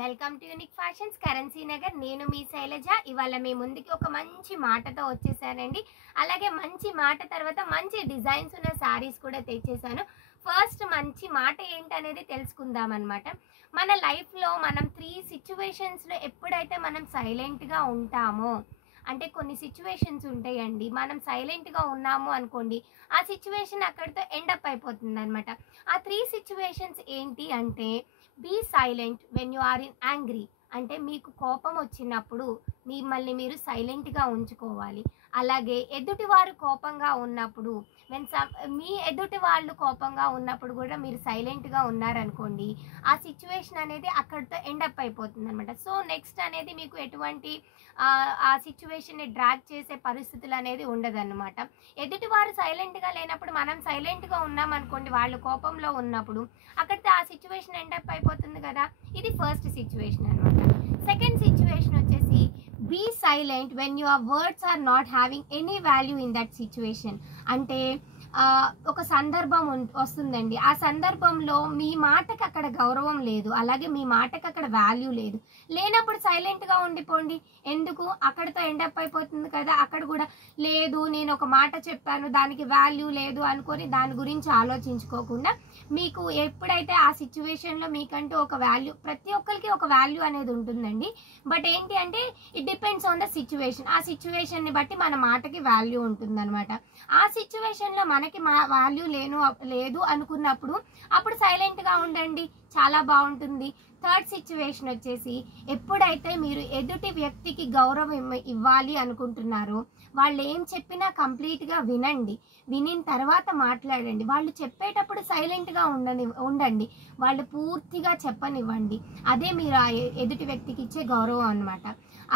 Welcome to unique fashions currency Nagar. నేను మీ శైలజ. ఇవాళ మీ ముందుకి ఒక మంచి మాటతో వచ్చేసానండి. అలాగే మంచి మాట తర్వాత మంచి డిజైన్స్ ఉన్న శారీస్ కూడా తెచ్చేసాను. ఫస్ట్ మంచి మాట ఏంటనేది తెలుసుకుందాం అనమాట. మన లైఫ్లో మనం 3 సిచ్యువేషన్స్లో ఎప్పుడైతే మనం సైలెంట్గా ఉంటామో, అంటే కొన్ని సిచ్యువేషన్స్ ఉంటాయండి, మనం సైలెంట్గా ఉన్నాము అనుకోండి, ఆ సిచ్యువేషన్ అక్కడితో ఎండప్ అయిపోతుంది అనమాట. ఆ 3 సిచ్యువేషన్స్ ఏంటి అంటే, be silent when you are in angry, అంటే మీకు కోపం వచ్చినప్పుడు మిమ్మల్ని మీరు సైలెంట్గా ఉంచుకోవాలి. అలాగే ఎదుటివారు కోపంగా ఉన్నప్పుడు, మీ ఎదుటి వాళ్ళు కోపంగా ఉన్నప్పుడు కూడా మీరు సైలెంట్గా ఉన్నారనుకోండి, ఆ సిచ్యువేషన్ అనేది అక్కడితో ఎండప్ అయిపోతుంది అనమాట. సో నెక్స్ట్ అనేది మీకు ఎటువంటి ఆ సిచ్యువేషన్ని డ్రాగ్ చేసే పరిస్థితులు అనేది ఉండదన్నమాట. ఎదుటివారు సైలెంట్గా లేనప్పుడు మనం సైలెంట్గా ఉన్నామనుకోండి, వాళ్ళు కోపంలో ఉన్నప్పుడు అక్కడితో ఆ సిచ్యువేషన్ ఎండప్ అయిపోతుంది కదా. ఇది ఫస్ట్ సిచ్యువేషన్ అనమాట. సెకండ్ సిచ్యువేషన్ వచ్చేసి be silent when your words are not having any value in that situation. అంటే ఒక సందర్భం వస్తుందండి, ఆ సందర్భంలో మీ మాటకి అక్కడ గౌరవం లేదు, అలాగే మీ మాటకి అక్కడ వాల్యూ లేదు. లేనప్పుడు సైలెంట్గా ఉండిపోండి. ఎందుకు, అక్కడితో ఎండప్ అయిపోతుంది కదా. అక్కడ కూడా లేదు, నేను ఒక మాట చెప్పాను దానికి వాల్యూ లేదు అనుకొని దాని గురించి ఆలోచించుకోకుండా, మీకు ఎప్పుడైతే ఆ సిచ్యువేషన్లో మీకంటూ ఒక వాల్యూ, ప్రతి ఒక్కరికి ఒక వాల్యూ అనేది ఉంటుందండి. బట్ ఏంటి అంటే it depends on the situation. ఆ సిచ్యువేషన్ని బట్టి మన మాటకి వాల్యూ ఉంటుందన్నమాట. ఆ సిచ్యువేషన్లో మనకి వాల్యూ లేదు అనుకున్నప్పుడు అప్పుడు సైలెంట్గా ఉండండి, చాలా బాగుంటుంది. థర్డ్ సిచ్యువేషన్ వచ్చేసి, ఎప్పుడైతే మీరు ఎదుటి వ్యక్తికి గౌరవం ఇవ్వాలి అనుకుంటున్నారో, వాళ్ళు ఏం చెప్పినా కంప్లీట్గా వినండి. వినిన తర్వాత మాట్లాడండి. వాళ్ళు చెప్పేటప్పుడు సైలెంట్గా ఉండండి, వాళ్ళు పూర్తిగా చెప్పనివ్వండి. అదే మీరు ఆ ఎదుటి వ్యక్తికి ఇచ్చే గౌరవం అన్నమాట.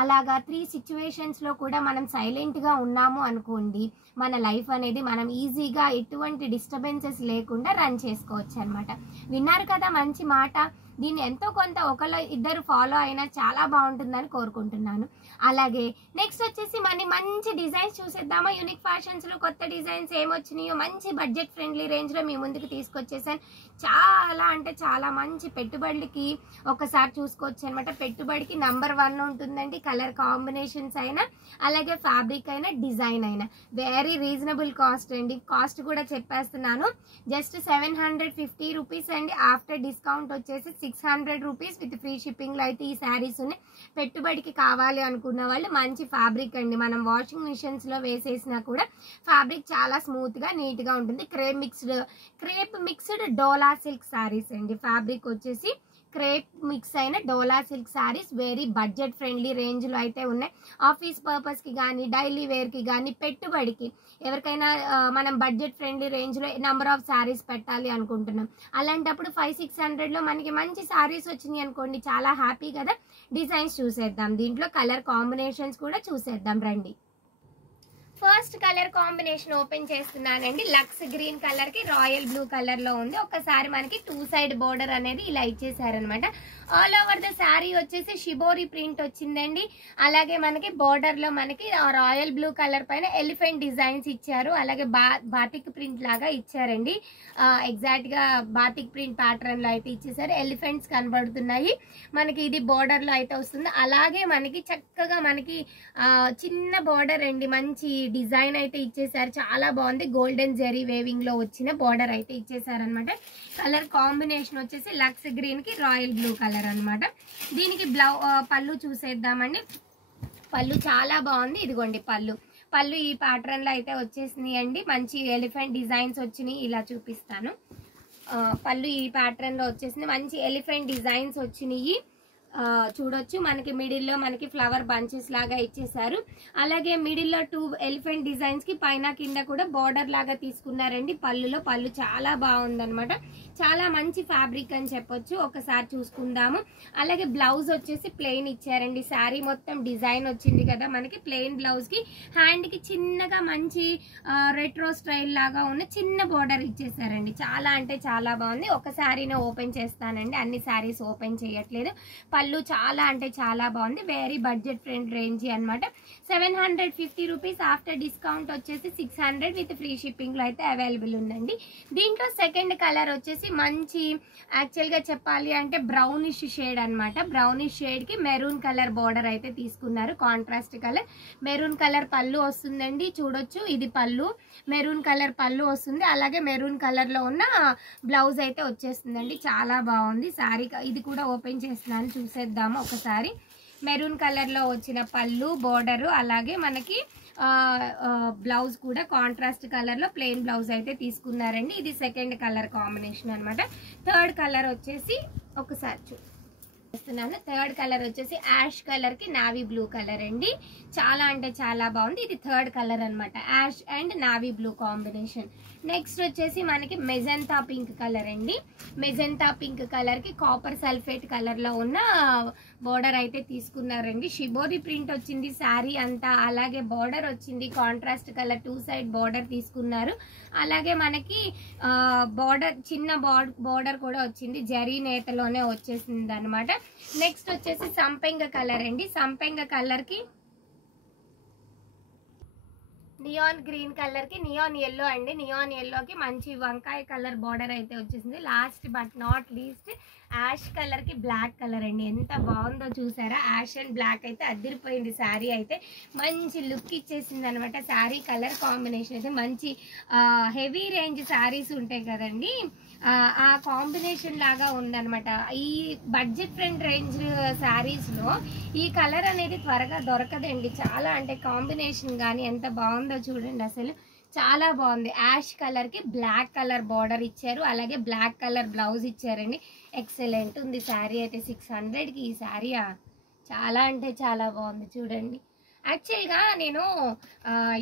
అలాగా 3 సిచ్యువేషన్స్లో కూడా మనం సైలెంట్గా ఉన్నాము అనుకోండి, మన లైఫ్ అనేది మనం ఈజీగా ఎటువంటి డిస్టర్బెన్సెస్ లేకుండా రన్ చేసుకోవచ్చు అనమాట. విన్నారు కదా మంచి మాట. దీన్ని ఎంతో కొంత ఒకళ్ళు ఇద్దరు ఫాలో అయినా చాలా బాగుంటుందని కోరుకుంటున్నాను. అలాగే నెక్స్ట్ వచ్చేసి మంచి డిజైన్స్ చూసేద్దామా. యూనిక్ ఫ్యాషన్స్లో కొత్త డిజైన్స్ ఏమొచ్చినాయో మంచి బడ్జెట్ ఫ్రెండ్లీ రేంజ్లో మీ ముందుకు తీసుకొచ్చేసాను. చాలా అంటే చాలా మంచి పెట్టుబడులకి ఒకసారి చూసుకోవచ్చు అనమాట. పెట్టుబడికి నంబర్ 1 ఉంటుందండి. కలర్ కాంబినేషన్స్ అయినా, అలాగే ఫ్యాబ్రిక్ అయినా, డిజైన్ అయినా వెరీ రీజనబుల్ కాస్ట్ అండి. కాస్ట్ కూడా చెప్పేస్తున్నాను, జస్ట్ 750 రూపీస్ అండి. ఆఫ్టర్ డిస్కౌంట్ వచ్చేసి 600 రూపీస్ విత్ ఫ్రీ షిప్పింగ్లో అయితే ఈ శారీస్ ఉన్నాయి. పెట్టుబడికి కావాలి అనుకున్న వాళ్ళు మంచి ఫ్యాబ్రిక్ అండి. మనం వాషింగ్ మిషన్స్లో వేసేసినా కూడా ఫ్యాబ్రిక్ చాలా స్మూత్గా నీట్గా ఉంటుంది. Crepe mixed dola silk saris అండి. ఫ్యాబ్రిక్ వచ్చేసి క్రేప్ మిక్స్ అయిన dola silk saris very budget friendly రేంజ్లో అయితే ఉన్నాయి. ఆఫీస్ పర్పస్కి కానీ, డైలీ వేర్కి కానీ, పెట్టుబడికి ఎవరికైనా మనం బడ్జెట్ ఫ్రెండ్లీ రేంజ్లో నెంబర్ ఆఫ్ శారీస్ పెట్టాలి అనుకుంటున్నాం. అలాంటప్పుడు 500-600లో మనకి మంచి శారీస్ వచ్చినాయి అనుకోండి, చాలా హ్యాపీ కదా. డిజైన్స్ చూసేద్దాం, దీంట్లో కలర్ కాంబినేషన్స్ కూడా చూసేద్దాం రండి. ఫస్ట్ కలర్ కాంబినేషన్ ఓపెన్ చేస్తున్నానండి. లక్స్ గ్రీన్ కలర్ కి రాయల్ బ్లూ కలర్ లో ఉంది. ఒకసారి మనకి 2 సైడ్ బోర్డర్ అనేది ఇలా ఇచ్చేసారనమాట. ఆల్ ఓవర్ ద శారీ వచ్చేసి షిబోరి ప్రింట్ వచ్చిందండి. అలాగే మనకి బోర్డర్ లో మనకి రాయల్ బ్లూ కలర్ పైన ఎలిఫెంట్ డిజైన్స్ ఇచ్చారు. అలాగే బాతిక్ ప్రింట్ లాగా ఇచ్చారండి. ఎగ్జాక్ట్ గా బాతిక్ ప్రింట్ ప్యాటర్న్ లో అయితే ఇచ్చేసారు. ఎలిఫెంట్స్ కనబడుతున్నాయి మనకి. ఇది బోర్డర్ లో అయితే వస్తుంది. అలాగే మనకి చక్కగా మనకి చిన్న బోర్డర్ అండి, మంచి డిజైన్ అయితే ఇచ్చేసారు. చాలా బాగుంది. గోల్డెన్ జెరీ వేవింగ్ లో వచ్చిన బోర్డర్ అయితే ఇచ్చేసారనమాట. కలర్ కాంబినేషన్ వచ్చేసి లక్స్ గ్రీన్ కి రాయల్ బ్లూ కలర్ అనమాట. దీనికి పళ్ళు చూసేద్దామండి. పళ్ళు చాలా బాగుంది. ఇదిగోండి పళ్ళు ఈ ప్యాటర్న్ లో అయితే వచ్చేసినాయి అండి. మంచి ఎలిఫెంట్ డిజైన్స్ వచ్చినాయి. ఇలా చూపిస్తాను. పళ్ళు ఈ ప్యాటర్న్ లో వచ్చేసింది. మంచి ఎలిఫెంట్ డిజైన్స్ వచ్చినాయి. చూడొచ్చు మనకి మిడిల్లో మనకి ఫ్లవర్ బంచెస్ లాగా ఇచ్చేసారు. అలాగే మిడిల్లో 2 ఎలిఫెంట్ డిజైన్స్ కి పైన కింద కూడా బోర్డర్ లాగా తీసుకున్నారండి. పళ్ళు చాలా బాగుందనమాట. చాలా మంచి ఫ్యాబ్రిక్ అని చెప్పొచ్చు. ఒకసారి చూసుకుందాము. అలాగే బ్లౌజ్ వచ్చేసి ప్లెయిన్ ఇచ్చారండి. శారీ మొత్తం డిజైన్ వచ్చింది కదా మనకి. ప్లెయిన్ బ్లౌజ్ కి హ్యాండ్ కి చిన్నగా మంచి రెట్రో స్టైల్ లాగా ఉన్న చిన్న బోర్డర్ ఇచ్చేసారండి. చాలా అంటే చాలా బాగుంది. ఒక శారీనే ఓపెన్ చేస్తానండి, అన్ని శారీస్ ఓపెన్ చేయట్లేదు. పళ్ళు చాలా అంటే చాలా బాగుంది. వెరీ బడ్జెట్ ఫ్రెండ్ రేంజ్ అనమాట. 750 రూపీస్ ఆఫ్టర్ డిస్కౌంట్ వచ్చేసి 600 విత్ ఫ్రీ షిప్పింగ్లో అయితే అవైలబుల్ ఉందండి. దీంట్లో సెకండ్ కలర్ వచ్చేసి మంచి యాక్చువల్గా చెప్పాలి అంటే బ్రౌనిష్ షేడ్ అనమాట. బ్రౌనిష్ షేడ్కి మెరూన్ కలర్ బార్డర్ అయితే తీసుకున్నారు. కాంట్రాస్ట్ కలర్ మెరూన్ కలర్ పళ్ళు వస్తుందండి. చూడొచ్చు, ఇది పళ్ళు, మెరూన్ కలర్ పళ్ళు వస్తుంది. అలాగే మెరూన్ కలర్లో ఉన్న బ్లౌజ్ అయితే వచ్చేస్తుందండి. చాలా బాగుంది శారీ. ఇది కూడా ఓపెన్ చేస్తున్నాను, చూసేద్దాము ఒకసారి. మెరూన్ కలర్లో వచ్చిన పళ్ళు బోర్డరు, అలాగే మనకి బ్లౌజ్ కూడా కాంట్రాస్ట్ కలర్లో ప్లెయిన్ బ్లౌజ్ అయితే తీసుకున్నారండి. ఇది సెకండ్ కలర్ కాంబినేషన్ అనమాట. థర్డ్ కలర్ వచ్చేసి ఒకసారి చూస్తున్నాను. థర్డ్ కలర్ వచ్చేసి యాష్ కలర్కి నావీ బ్లూ కలర్ అండి. చాలా అంటే చాలా బాగుంది. ఇది థర్డ్ కలర్ అనమాట, ash and navy blue combination. Next వచ్చేసి మనకి మెజెంతా పింక్ కలర్ అండి. మెజెంతా పింక్ కలర్కి కాపర్ సల్ఫేట్ కలర్లో ఉన్న బోర్డర్ అయితే తీసుకున్నారండి. షిబోరి ప్రింట్ వచ్చింది శారీ అంతా. అలాగే బోర్డర్ వచ్చింది కాంట్రాస్ట్ కలర్, 2 సైడ్ బోర్డర్ తీసుకున్నారు. అలాగే మనకి బోర్డర్ చిన్న బోర్డర్ కూడా వచ్చింది, జరీ నేతలోనే వచ్చేసింది అనమాట. నెక్స్ట్ వచ్చేసి సంపెంగ కలర్ అండి. సంపెంగ కలర్కి నియాన్ గ్రీన్ కలర్కి నియాన్ ఎల్లో అండి. నియాన్ ఎల్లోకి మంచి వంకాయ కలర్ బార్డర్ అయితే వచ్చేసింది. Last but not least ash కలర్కి బ్లాక్ కలర్ అండి. ఎంత బాగుందో చూసారా. యాష్ అండ్ బ్లాక్ అయితే అదిరిపోయింది శారీ అయితే. మంచి లుక్ ఇచ్చేసింది అనమాట. శారీ కలర్ కాంబినేషన్ అయితే మంచి హెవీ రేంజ్ శారీస్ ఉంటాయి కదండి, ఆ కాంబినేషన్ లాగా ఉందనమాట. ఈ బడ్జెట్ ఫ్రెండ్ రేంజ్ శారీస్లో ఈ కలర్ అనేది త్వరగా దొరకదండి. చాలా అంటే కాంబినేషన్ కానీ ఎంత బాగుందో చూడండి, అసలు చాలా బాగుంది. యాష్ కలర్కి బ్లాక్ కలర్ బార్డర్ ఇచ్చారు, అలాగే బ్లాక్ కలర్ బ్లౌజ్ ఇచ్చారండి. ఎక్సలెంట్ ఉంది శారీ అయితే. 600కి ఈ శారీ చాలా అంటే చాలా బాగుంది చూడండి. యాక్చువల్గా నేను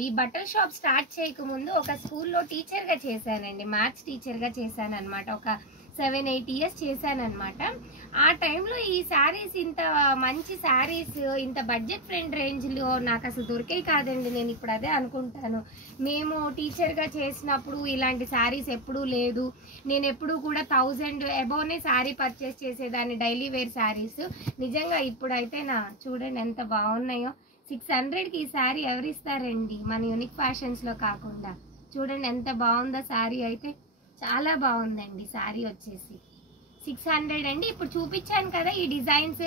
ఈ బట్టల షాప్ స్టార్ట్ చేయకముందు ఒక స్కూల్లో టీచర్గా చేశానండి. మ్యాథ్స్ టీచర్గా చేశాను అనమాట. ఒక 7-8 ఇయర్స్ చేశానమాట. ఆ టైంలో ఈ శారీస్, ఇంత మంచి శారీస్ ఇంత బడ్జెట్ ఫ్రెండ్ రేంజ్లో నాకు అసలు దొరికేవి కాదండి. నేను ఇప్పుడు అదే అనుకుంటాను. మేము టీచర్గా చేసినప్పుడు ఇలాంటి శారీస్ ఎప్పుడూ లేదు. నేను ఎప్పుడూ కూడా 1000 అబోవ్నే శారీ పర్చేస్ చేసేదాన్ని, డైలీ వేర్ శారీస్. నిజంగా ఇప్పుడైతే చూడండి ఎంత బాగున్నాయో. 600కి ఈ శారీ ఎవరిస్తారండి మన యూనిక్ ఫ్యాషన్స్లో కాకుండా. చూడండి ఎంత బాగుందో శారీ అయితే. చాలా బాగుందండి శారీ వచ్చేసి. 600 అండి. ఇప్పుడు చూపించాను కదా ఈ డిజైన్స్,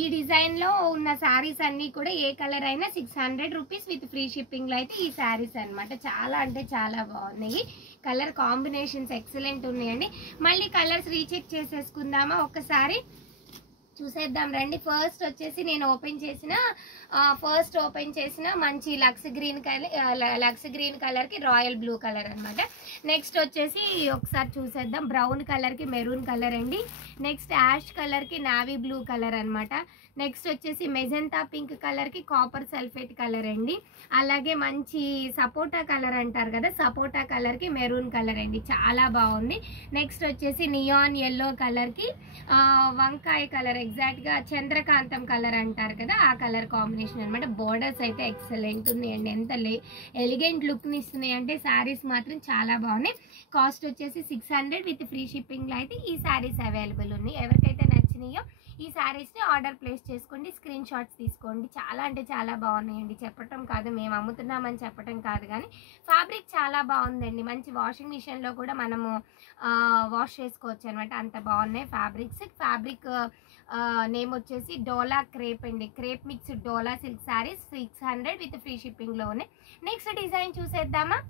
ఈ డిజైన్లో ఉన్న శారీస్ అన్నీ కూడా ఏ కలర్ అయినా 600 రూపీస్ విత్ ఫ్రీ షిప్పింగ్లో అయితే ఈ శారీస్ అనమాట. చాలా అంటే చాలా బాగున్నాయి. కలర్ కాంబినేషన్స్ ఎక్సలెంట్ ఉన్నాయండి. మళ్ళీ కలర్స్ రీచెక్ చేసేసుకుందామా ఒకసారి, చూసేద్దాం రండి. ఫస్ట్ వచ్చేసి నేను ఓపెన్ చేసిన మంచి లక్స్ గ్రీన్ కలర్కి రాయల్ బ్లూ కలర్ అనమాట. నెక్స్ట్ వచ్చేసి ఒకసారి చూసేద్దాం. బ్రౌన్ కలర్కి మెరూన్ కలర్ అండి. నెక్స్ట్ యాష్ కలర్కి నావీ బ్లూ కలర్ అనమాట. నెక్స్ట్ వచ్చేసి మెజెంతా పింక్ కలర్కి కాపర్ సల్ఫేట్ కలర్ అండి. అలాగే మంచి సపోటా కలర్ అంటారు కదా, సపోటా కలర్కి మెరూన్ కలర్ అండి. చాలా బాగుంది. నెక్స్ట్ వచ్చేసి నియాన్ ఎల్లో కలర్కి వంకాయ కలర్, ఎగ్జాక్ట్గా చంద్రకాంతం కలర్ అంటారు కదా, ఆ కలర్ కాంబినేషన్ అనమాట. బోర్డర్స్ అయితే ఎక్సలెంట్ ఉన్నాయండి. ఎంత ఎలిగెంట్ లుక్ని ఇస్తున్నాయి అంటే శారీస్ మాత్రం చాలా బాగున్నాయి. కాస్ట్ వచ్చేసి 600 విత్ ఫ్రీ షిప్పింగ్లో అయితే ఈ శారీస్ అవైలబుల్ ఉన్నాయి. ఎవరికైతే నచ్చినాయో ఈ శారీస్ని ఆర్డర్ ప్లేస్ చేసుకోండి, స్క్రీన్ షాట్స్ తీసుకోండి. చాలా అంటే చాలా బాగున్నాయండి. చెప్పటం కాదు, మేము అమ్ముతున్నామని చెప్పటం కాదు, కానీ ఫ్యాబ్రిక్ చాలా బాగుందండి. మంచి వాషింగ్ మిషన్లో కూడా మనము వాష్ చేసుకోవచ్చు అనమాట, అంత బాగున్నాయి ఫ్యాబ్రిక్స్. ఫ్యాబ్రిక్ నేమ్ వచ్చేసి డోలా క్రేప్ అండి. Crepe mix dola silk saris 600 with free షిప్పింగ్లో ఉన్నాయి. నెక్స్ట్ డిజైన్ చూసేద్దామా.